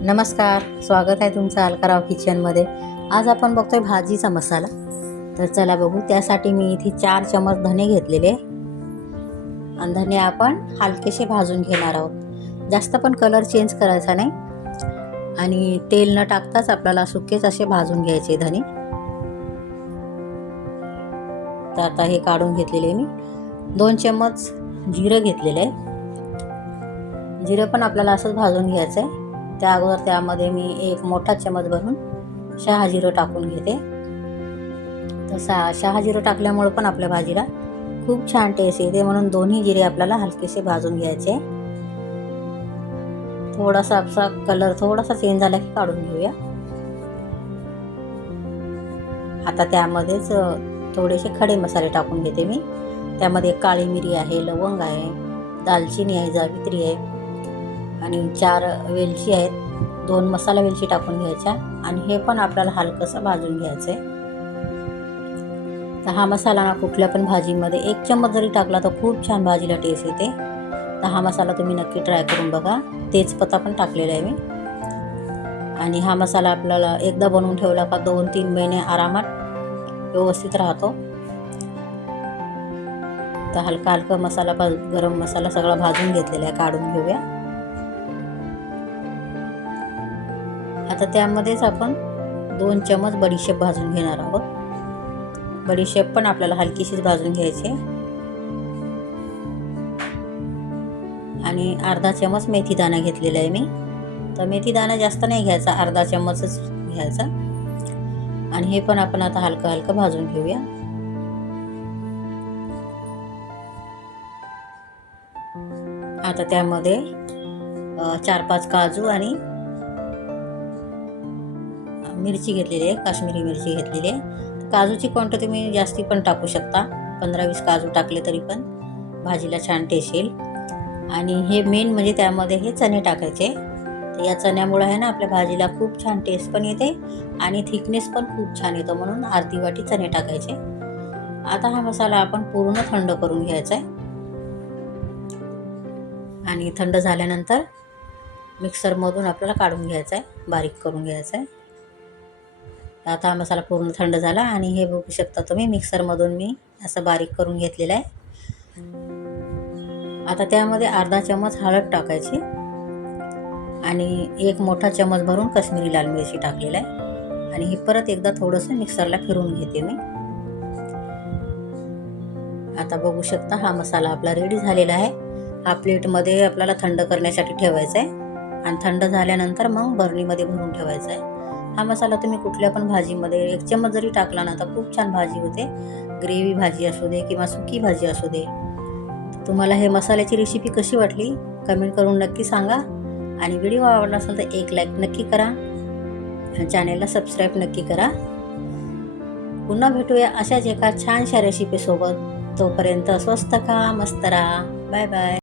नमस्कार, स्वागत आहे तुमचं अलकाराव किचनमध्ये. आज आपण बघतोय भाजीचा मसाला. तर चला बघू. त्यासाठी मी इथे 4 चमच धने घेतलेले आणि धने आपण हलकेसे भाजून घेणार आहोत. जास्त पण कलर चेंज करायचा नाही आणि तेल न टाकताच आपल्याला सुकेच असे भाजून घ्यायचे धने. तर आता हे काढून घेतलेले मी. 2 चमच जिरं घेतलेले आहे. जिरं पण आपल्याला असंच भाजून घ्यायचं आहे. त्या अगोदर त्यामध्ये मी 1 मोठा चमच भरून शहाजिरं टाकून घेते. तर शहाजिरं टाकल्यामुळे पण आपल्या भाजीला खूप छान टेस्ट येते, म्हणून दोन्ही जिरे आपल्याला हलकेसे भाजून घ्यायचे. थोडासा आपला कलर थोडासा चेंज झाला की काढून घेऊया. आता त्यामध्येच थोडेसे खडे मसाले टाकून घेते मी. त्यामध्ये काळी मिरी आहे, लवंग आहे, दालचिनी आहे, जावित्री आहे आणि 4 वेलची आहेत. 2 मसाला वेलची टाकून घ्यायच्या आणि हे पण आपल्याला हलकंसं भाजून घ्यायचं आहे. तर हा मसाला ना कुठल्या पण भाजीमध्ये 1 चमच जरी टाकला तर खूप छान भाजीला टेस्ट येते. तर हा मसाला तुम्ही नक्की ट्राय करून बघा. तेजपत्ता पण टाकलेला आहे मी. आणि हा मसाला आपल्याला एकदा बनवून ठेवला का 2-3 महिने आरामात व्यवस्थित राहतो. तर हलका मसाला गरम मसाला सगळा भाजून घेतलेला आहे, काढून घेऊया. आता त्यामध्येच आपण 2 चमच बडीशेप भाजून घेणार आहोत. बडीशेप पण आपल्याला हलकीशीच भाजून घ्यायची आणि अर्धा चमच मेथी दाणा घेतलेला आहे मी. तर मेथी दाणा जास्त नाही घ्यायचा, अर्धा चमचच घ्यायचा आणि हे पण आपण आता हलकं भाजून घेऊया. आता त्यामध्ये 4-5 काजू आणि मिरची घेतलेली आहे, काश्मीरी मिरची घेतलेली आहे. काजूची क्वांटिटी तुम्ही जास्ती पण टाकू शकता. 15-20 काजू टाकले तरी पण भाजीला छान टेस्ट येईल. आणि हे मेन म्हणजे त्यामध्ये हे चणे टाकायचे. तर या चण्यामुळे आहे ना आपल्या भाजीला खूप छान टेस्ट पण येते आणि थिकनेस पण खूप छान येतो, म्हणून अर्धी वाटी चणे टाकायचे. आता हा मसाला आपण पूर्ण थंड करून घ्यायचा आहे आणि थंड झाल्यानंतर मिक्सरमधून आपल्याला काढून घ्यायचा आहे, बारीक करून घ्यायचा आहे. आता हा मसाला पूर्ण थंड झाला आणि हे बघू शकता तुम्ही, मिक्सरमधून मी असं बारीक करून घेतलेलं आहे. आता त्यामध्ये अर्धा चमच हळद टाकायची आणि 1 मोठा चमच भरून काश्मीरी लाल मिरची टाकलेला आहे आणि हे परत एकदा थोडंसं मिक्सरला फिरवून घेते मी. आता बघू शकता हा मसाला आपला रेडी झालेला आहे. हा प्लेटमध्ये आपल्याला थंड करण्यासाठी ठेवायचा आहे आणि थंड झाल्यानंतर मग बरणीमध्ये भरून ठेवायचा आहे. हा मसाला तुम्ही कुठल्या पण भाजीमध्ये 1 चमच जरी टाकला ना तर खूप छान भाजी होते. ग्रेव्ही भाजी असू दे किंवा सुकी भाजी असू दे. तुम्हाला हे मसाल्याची रेसिपी कशी वाटली कमेंट करून नक्की सांगा आणि व्हिडिओ आवडला असेल तर 1 लाईक नक्की करा आणि चॅनेलला सबस्क्राईब नक्की करा. पुन्हा भेटूया अशाच एका छानशा रेसिपीसोबत. तोपर्यंत स्वस्त खा, मस्त राहा. Bye bye.